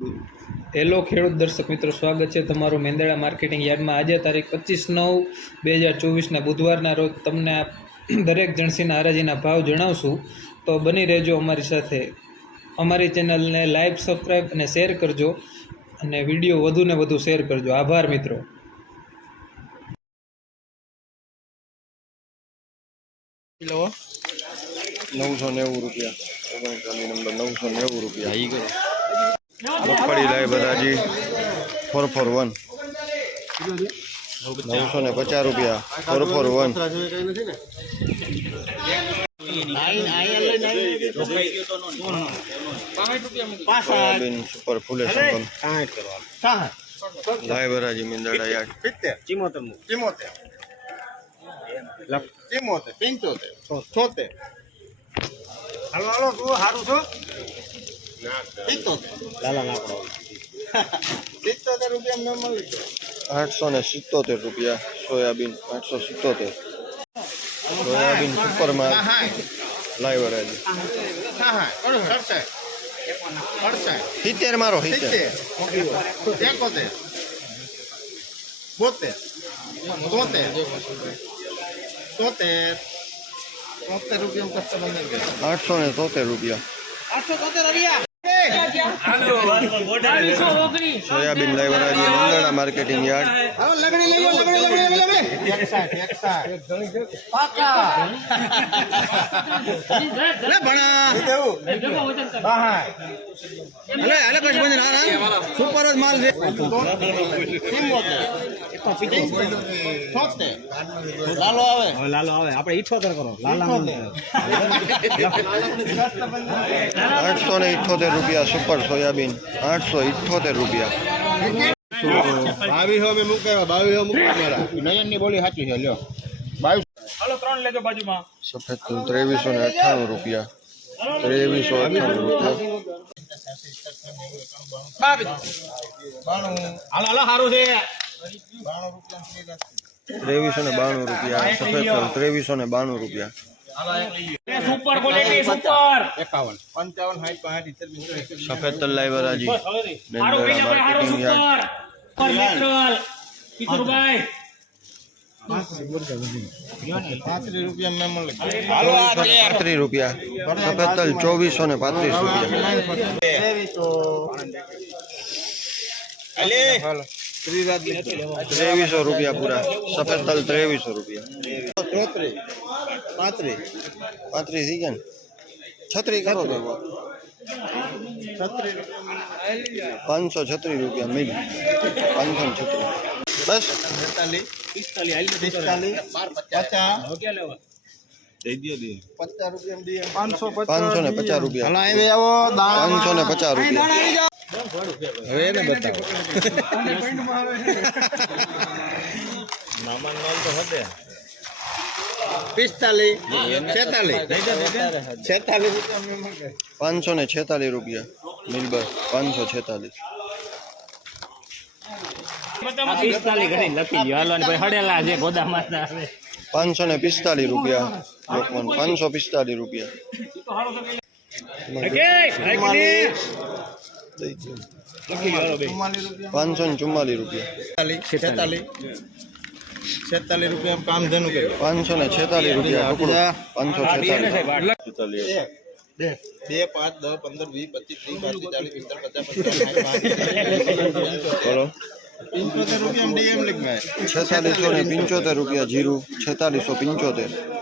Hello ખેડૂત દર્શક મિત્રો, સ્વાગત છે તમારું મેંદરડા માર્કેટિંગ યાર્ડમાં। આજે તારીખ 25/9/2024 બુધવારના રોજ તમને દરેક જણસીના હરાજીના ભાવ જણાવશું, તો બની રહેજો અમારી સાથે। અમારી ચેનલને લાઈક, સબસ્ક્રાઈબ અને શેર કરજો, અને વિડીયો વધુ ને વધુ શેર કરજો। આભાર મિત્રો। કિલો 990 રૂપિયા, 39 નંબર 990 રૂપિયા। મગફળી લાય બધાજી 441 950 રૂપિયા 441 સોયાબીન સુપર ફૂલે સંગમ લાય બરાજી મેંદરડા યાર્ડ 75 હાલો હાલો તું હારું છો 75 રૂપિયા મેં મળી 877 રૂપિયા સોયાબીન 877 સોયાબીન સુપરમાં લાય બરાજી 70 મારો 70 873 રૂપિયા સોયાબીન લાય બરાજી મેંદરડા માર્કેટિંગ યાર્ડ 878 રૂપિયા સુપર સોયાબીન 878 રૂપિયા 2200 નયન ની બોલી સાચી છે લ્યો 22 હાલો 3 લેજો બાજુમાં સફેદ 2398 રૂપિયા 2398 રૂપિયા હાલો હાલો સારું છે 2392 રૂપિયા સફેદ 2392 રૂપિયા સુપર ક્વોલિટી સુપર 51 55 સફેદ તલ લાય બરાજી મેંદરડા માર્કેટિંગ યાર્ડ કિશોરભાઈ 35 રૂપિયા મેં મળે હાલો 35 રૂપિયા સફેદ તલ 2435 રૂપિયા 2300 રૂપિયા પૂરા સફેદ તલ 2300 રૂપિયા 35 થઈ ગયા ને 36 કરો તો 536 રૂપિયા મિલ 536 બસ 550 રૂપિયા 550 રૂપિયા હવે એને બતાવો મામાન માલ તો હતે 46 546 રૂપિયા મિલબર 546 545 રૂપિયા 545 રૂપિયા 544 રૂપિયા 46 રૂપિયા કામ ધનું કે 546 રૂપિયા ટુકડો 546 2 5 10 15 20 25 30 40 45 બોલો 75 રૂપિયા ડીએમ લખવાય 4675 રૂપિયા જીરું 4675